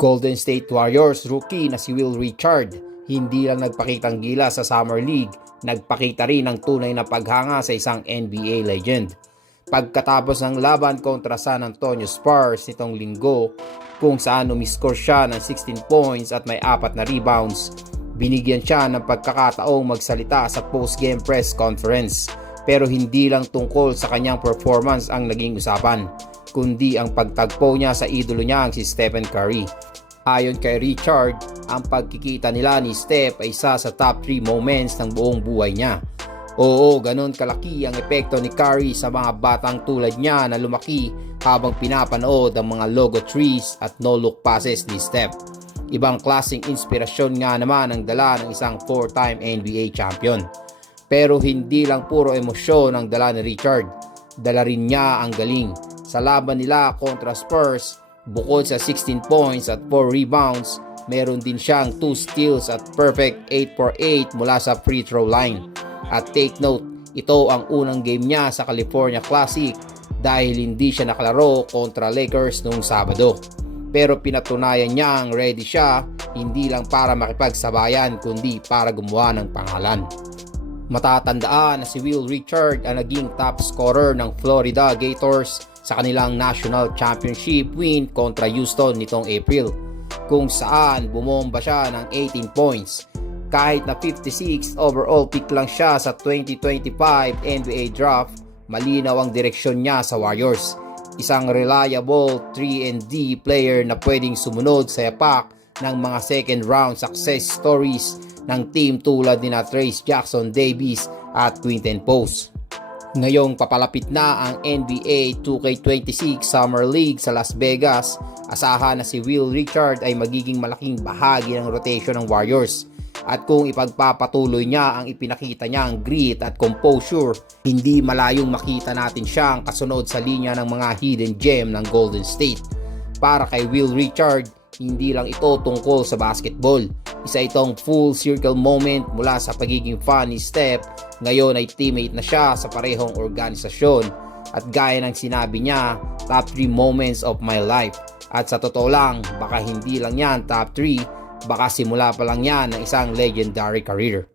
Golden State Warriors rookie na si Will Richard hindi lang nagpakitang gila sa Summer League, nagpakita rin ng tunay na paghanga sa isang NBA legend. Pagkatapos ng laban kontra San Antonio Spurs nitong linggo kung saan umiscore siya ng 16 points at may apat na rebounds, binigyan siya ng pagkakataong magsalita sa post-game press conference pero hindi lang tungkol sa kanyang performance ang naging usapan kundi ang pagtagpo niya sa idolo niya ang si Stephen Curry. Ayon kay Richard, ang pagkikita nila ni Steph ay isa sa top 3 moments ng buong buhay niya. Oo, ganun kalaki ang epekto ni Curry sa mga batang tulad niya na lumaki habang pinapanood ang mga logo trees at no-look passes ni Steph. Ibang klaseng inspirasyon nga naman ang dala ng isang 4-time NBA champion. Pero hindi lang puro emosyon ang dala ni Richard. Dala rin niya ang galing. Sa laban nila kontra Spurs, bukod sa 16 points at 4 rebounds, meron din siyang 2 steals at perfect 8 for 8 mula sa free throw line. At take note, ito ang unang game niya sa California Classic dahil hindi siya nakalaro kontra Lakers noong Sabado. Pero pinatunayan niyang ready siya hindi lang para makipagsabayan kundi para gumawa ng pangalan. Matatandaan na si Will Richard ang naging top scorer ng Florida Gators sa kanilang national championship win kontra Houston nitong April kung saan bumomba siya ng 18 points. Kahit na 56 overall pick lang siya sa 2025 NBA draft, malinaw ang direksyon niya sa Warriors. Isang reliable 3 D player na pwedeng sumunod sa yapak ng mga second round success stories ng team tulad ni na Trace Jackson Davis at Quinten Post. Ngayong papalapit na ang NBA 2K26 Summer League sa Las Vegas, asahan na si Will Richard ay magiging malaking bahagi ng rotation ng Warriors. At kung ipagpapatuloy niya ang ipinakita niyang grit at composure, hindi malayong makita natin siyang kasunod sa linya ng mga hidden gem ng Golden State. Para kay Will Richard, hindi lang ito tungkol sa basketball. Isa itong full circle moment mula sa pagiging fan ni Steph. Ngayon ay teammate na siya sa parehong organisasyon. At gaya ng sinabi niya, top 3 moments of my life. At sa totoo lang, baka hindi lang yan top 3, baka simula pa lang yan ng isang legendary career.